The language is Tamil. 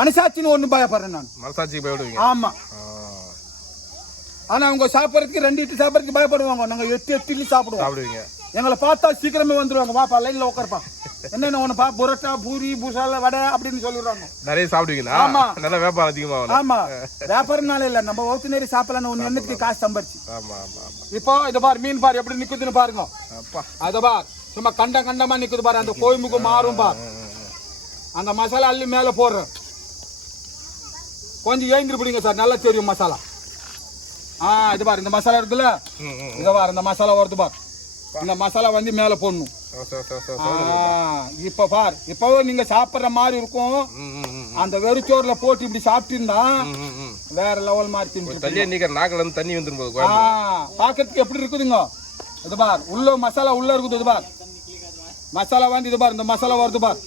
மனசாட்சின்னு ஒண்ணு பயப்படுறேன் நான். மனசாட்சிக்கு பயப்படுவீங்க? ஆமா. ஆனா அவங்க சாப்பிடறதுக்கு 2 இட்லி சாப்பிடறதுக்கு பயப்படுவாங்க. நாங்க 8 இட்லி சாப்பிடுவீங்க. எங்களை பார்த்தா சீக்கிரமே வந்துருவாங்க. வாப்பா லைன்ல உட்காருப்பா, என்னென்ன ஒண்ணுப்பா, புரோட்டா, பூரி, பூசால, வடை அப்படின்னு சொல்லிடுறாங்க. நிறைய சாப்பிடுவீங்களா? ஆமா. நல்ல வியாபாரம் அதிகமா. ஆமா, வியாபாரம்னால இல்ல, நம்ம ஒருத்த நேரம் சாப்பிடலாம், ஒண்ணு எண்ணத்துக்கு காசு சம்பாரிச்சு. ஆமா ஆமா ஆமா. இப்போ இத பாரு, மீன் பாரு எப்படி நிக்குதுன்னு பாருங்க. அத பாரு, சும்மா கண்டமா நிக்குது பாரு. அந்த கோயம்புக்கு மாறும் பாரு. அந்த மசாலா அள்ளி மேல போடுறேன். கொஞ்சம் ஏந்திரி பிடிங்க சார், நல்லா தெரியும் மசாலா. இது பாரு, இந்த மசாலா இருக்குல்ல, இத பாரு, இந்த மசாலா வருது பாரு. இந்த மசாலா வந்து மேல போடணும். இப்ப பாரு, இப்போ நீங்க சாப்பிடுற மாதிரி இருக்கும். அந்த வெறுச்சோறுல போட்டு இப்படி சாப்பிட்டு வேற லெவல் மாதிரி தண்ணி வந்துரும். பாக்கிறதுக்கு எப்படி இருக்குதுங்க? இது பாரு, உள்ள மசாலா உள்ள இருக்குது. இது பாரு, மசாலா வந்து இது பாரு, இந்த மசாலா வருது பாரு.